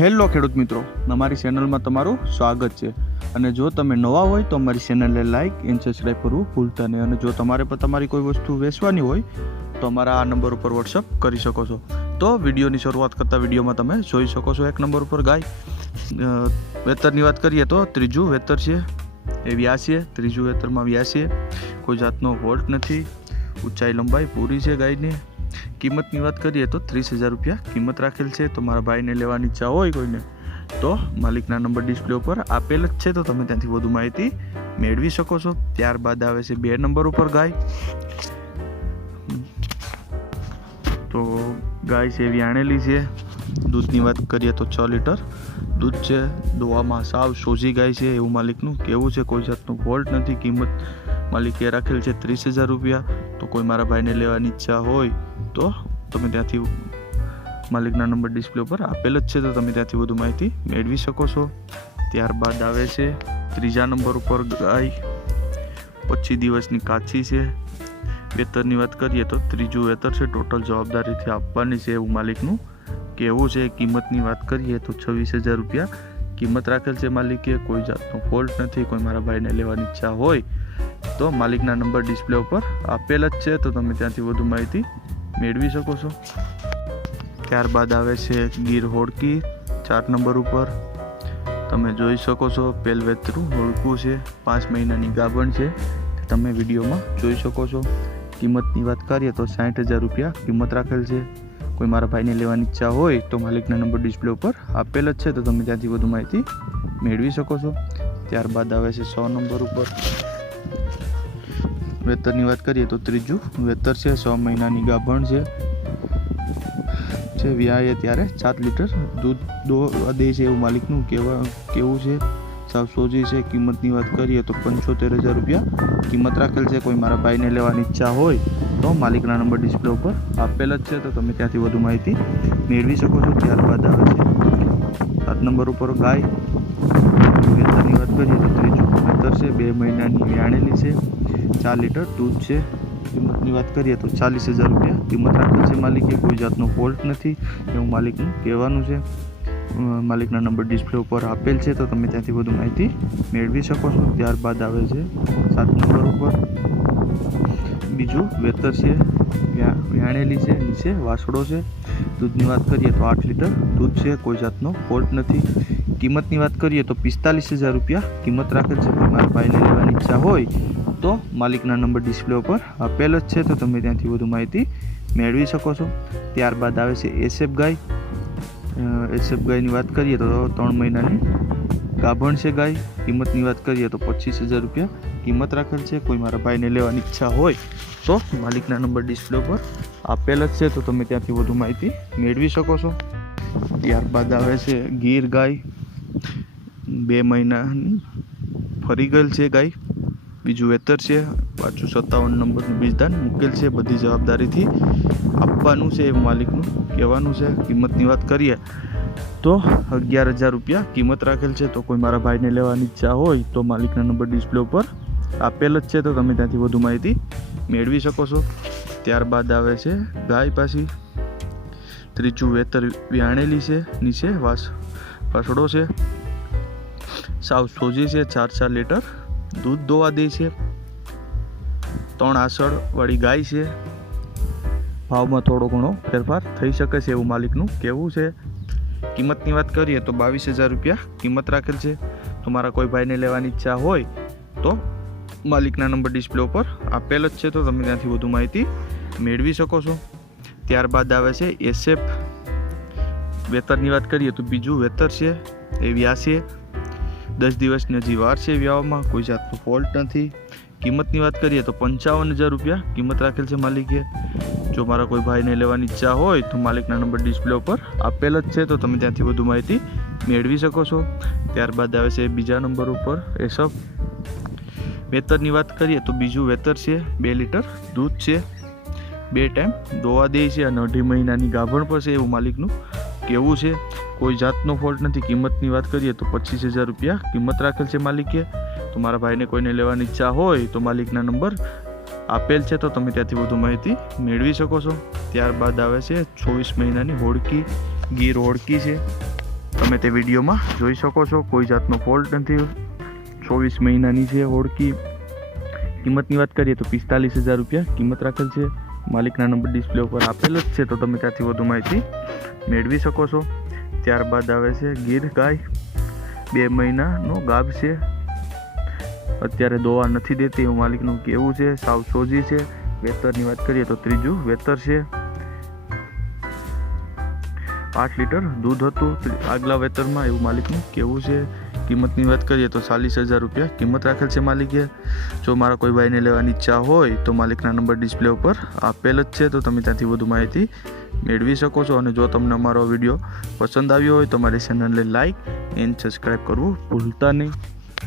Hello ખેડૂત મિત્રો, અમારી ચેનલમાં તમારું સ્વાગત છે. અને જો તમે નવા હોય તો અમારી ચેનલને લાઇક એન્ડ સબસ્ક્રાઈબ કરવું ભૂલતા નહીં. અને જો તમારે પણ તમારી કોઈ વસ્તુ વેચવાની હોય તો અમારા આ નંબર ઉપર વોટ્સઅપ કરી શકો છો. તો વિડીયોની શરૂઆત કરતાં વિડીયોમાં તમે જોઈ શકો છો 1 નંબર ઉપર ગાય. વેતરની વાત કરીએ તો ત્રીજું વેતર છે એ વ્યાસીએ. ત્રીજું વેતરમાં વ્યાસીએ, કોઈ જાતનો ફોલ્ટ નથી, ઊંચાઈ લંબાઈ પૂરી છે ગાયની. કિંમતની વાત કરીએ તો 30,000 રૂપિયા કિંમત રાખેલ છે. તો મારા ભાઈને લેવાની ઈચ્છા હોય કોઈને તો માલિકના નંબર ડિસ્પ્લે ઉપર આપેલ જ છે, તો તમે ત્યાંથી વધુ માહિતી મેળવી શકો છો. ત્યારબાદ આવે છે 2 નંબર ઉપર ગાય. તો ગાય છે વ્યાણેલી છે. દૂધની વાત કરીએ તો 6 લીટર દૂધ છે. દોવામાં સાવ સોજી ગાય છે એવું માલિકનું કહેવું છે. કોઈ જાતનું ફોલ્ટ નથી. કિંમત માલિકે રાખેલ છે 30,000 રૂપિયા. તો કોઈ મારા ભાઈને લેવાની ઈચ્છા હોય તો તમે ત્યાંથી માલિકના નંબર ડિસ્પ્લે ઉપર આપેલ જ છે, તો તમે ત્યાંથી વધુ માહિતી મેળવી શકો છો. ત્યારબાદ આવે છે 3જા નંબર ઉપર ગાય. 25 દિવસની કાચી છે. વેતરની વાત કરીએ તો 3જું વેતર છે. ટોટલ જવાબદારીથી આપવાની છે એવું માલિકનું કહેવું છે. કિંમતની વાત કરીએ તો 26,000 રૂપિયા કિંમત રાખેલ છે માલિકે. કોઈ જાતનો ફોલ્ટ નથી. કોઈ મારા ભાઈને લેવાની ઈચ્છા હોય તો માલિકના નંબર ડિસ્પ્લે ઉપર આપેલ જ છે, તો તમે ત્યાંથી વધુ માહિતી મેળવી શકો છો. ત્યારબાદ આવે છે ગીર હોડકી. 4 નંબર ઉપર તમે જોઈ શકો છો. પહેલ વેતરું હોડકું છે. 5 મહિનાની ગાભણ છે, તમે વિડીયોમાં જોઈ શકો છો. કિંમતની વાત કરીએ તો 60,000 રૂપિયા કિંમત રાખેલ છે. કોઈ મારા ભાઈને લેવાની ઈચ્છા હોય તો માલિકના નંબર ડિસ્પ્લે ઉપર આપેલ જ છે, તો તમે ત્યાંથી વધુ માહિતી મેળવી શકો છો. ત્યારબાદ આવે છે 100 નંબર ઉપર. વેતરની વાત કરીએ તો 3જું વેતર છે. 6 મહિનાની ગાભણ છે. વ્યાયે ત્યારે 7 લીટર દૂધ દોવા દે છે એવું માલિકનું કેવું છે. સાવ સોજી છે. કિંમતની વાત કરીએ તો 75,000 રૂપિયા કિંમત રાખેલ છે. કોઈ મારા ભાઈને લેવાની ઈચ્છા હોય તો માલિકના નંબર ડિસ્પ્લે ઉપર આપેલ જ છે, તો તમે ત્યાંથી વધુ માહિતી મેળવી શકો છો. ત્યારબાદ આવે છે 7 નંબર ઉપર ગાય. વેતરની વાત કરીએ તો 3જું વેતર છે. 2 મહિનાની વ્યાણેલી છે. 4 લીટર દૂધ છે. કિંમતની વાત કરીએ તો 40,000 રૂપિયા કિંમત રાખેલ છે માલિકે. કોઈ જાતનો ફોલ્ટ નથી એવું માલિકનું કહેવાનું છે. માલિકના નંબર ડિસ્પ્લે ઉપર આપેલ છે, તો તમે ત્યાંથી વધુ માહિતી મેળવી શકો છો. ત્યારબાદ આવે છે 7 નંબર ઉપર બીજું વેતર છે. વ્યાણેલી છે. નીચે વાસળો છે. દૂધની વાત કરીએ તો 8 લીટર દૂધ છે. કોઈ જાતનો ફોલ્ટ નથી. કિંમતની વાત કરીએ તો 45,000 રૂપિયા કિંમત રાખેલ છે. કોઈ મારા ભાઈને લેવાની ઈચ્છા હોય તો માલિકના નંબર ડિસ્પ્લે ઉપર આપેલ જ છે, તો તમે ત્યાંથી વધુ માહિતી મેળવી શકો છો. ત્યારબાદ આવે છે એસએફ ગાય. એસએફ ગાયની વાત કરીએ તો 3 મહિનાની ગાભણ છે ગાય. કિંમતની વાત કરીએ તો 25,000 રૂપિયા કિંમત રાખેલ છે. કોઈ મારા ભાઈને લેવાની ઈચ્છા હોય તો માલિકના નંબર ડિસ્પ્લે ઉપર આપેલ જ છે, તો તમે ત્યાંથી વધુ માહિતી મેળવી શકો છો. ત્યારબાદ આવે છે ગીર ગાય. 2 મહિનાની ફરી ગયેલ છે ગાય. બીજું વેતર છે. પાછું 57 નંબરનું બીજદાન મૂકેલ છે. બધી જવાબદારીથી આપવાનું છે એવું માલિકનું કહેવાનું છે. કિંમતની વાત કરીએ તો 11,000 રૂપિયા કિંમત રાખેલ છે. તો કોઈ મારા ભાઈને લેવાની ઈચ્છા હોય તો માલિકના નંબર ડિસ્પ્લે ઉપર આપેલ જ છે, તો તમે ત્યાંથી વધુ માહિતી મેળવી શકો છો. ત્યારબાદ આવે છે ગાય પાછી. 3જું વેતર વ્યાણેલી છે. નીચે વાસળો છે. સાવ સોજી છે. 4 લીટર દૂધ દોવા દે છે. 3 આસળ વાળી ગાય છે. ભાવમાં થોડો ઘણો ફેરફાર થઈ શકે છે એવું માલિકનું કહેવું છે. કિંમતની વાત કરીએ તો 22,000 રૂપિયા કિંમત રાખેલ છે. તો મારા કોઈ ભાઈને લેવાની ઈચ્છા હોય તો માલિકના નંબર ડિસ્પ્લે ઉપર આપેલ જ છે, તો તમે ત્યાંથી વધુ માહિતી મેળવી શકો છો. ત્યારબાદ આવે છે એસએફ. વેતરની વાત કરીએ તો 2જું વેતર છે એ વ્યાસીએ. 10 દિવસની હજી વાર છે વ્યાવામાં. કોઈ જાતનો ફોલ્ટ નથી. કિંમતની વાત કરીએ તો 55,000 રૂપિયા કિંમત રાખેલ છે માલિકે. જો મારા કોઈ ભાઈને લેવાની ઈચ્છા હોય તો માલિકના નંબર ડિસ્પ્લે ઉપર આપેલ જ છે, તો તમે ત્યાંથી વધુ માહિતી મેળવી શકો છો. ત્યારબાદ આવે છે 2જા નંબર ઉપર એસએફ. વેતરની વાત કરીએ તો 2જું વેતર છે. 2 લીટર દૂધ છે. 2 ટાઈમ દોવા દે છે અને 2.5 મહિનાની ગાભણ પર છે એવું માલિકનું કહેવું છે. કોઈ જાતનો ફોલ્ટ નથી. કિંમતની વાત કરીએ તો 25,000 રૂપિયા કિંમત રાખેલ છે માલિકે. તો મારા ભાઈને કોઈને લેવાની ઈચ્છા હોય તો માલિકના નંબર આપેલ છે, તો તમે ત્યાંથી વધુ માહિતી મેળવી શકો છો. ત્યારબાદ આવે છે 24 મહિનાની હોડકી. ગીર હોડકી છે. તમે તે વિડીયોમાં જોઈ શકો છો. કોઈ જાતનો ફોલ્ટ નથી. 24 મહિનાની છે હોડકી. કિંમતની વાત કરીએ તો 45,000 રૂપિયા કિંમત રાખેલ છે. માલિકના નંબર ડિસ્પ્લે ઉપર આપેલ જ છે, તો તમે ત્યાંથી વધુ માહિતી મેળવી શકો છો. ત્યારબાદ આવે છે ગીર ગાય. 2 મહિનાનો ગાભ છે. અત્યારે દોવા નથી દેતી એવું માલિકનું કહેવું છે. સાવ સોજી છે. વેતરની વાત કરીએ તો 3જું વેતર છે. 8 લીટર દૂધ હતું આગલા વેતરમાં એવું માલિકનું કહેવું છે. કિંમતની વાત કરીએ તો 40,000 રૂપિયા કિંમત રાખેલ છે માલિકે. જો મારા કોઈ ભાઈને લેવાની ઈચ્છા હોય તો માલિકના નંબર ડિસ્પ્લે ઉપર આપેલ જ છે, તો તમે ત્યાંથી વધુ માહિતી મેળવી શકો છો. અને જો તમને અમારો વિડીયો પસંદ આવ્યો હોય તો મારી ચેનલને લાઇક એન્ડ સબસ્ક્રાઈબ કરવું ભૂલતા નહીં.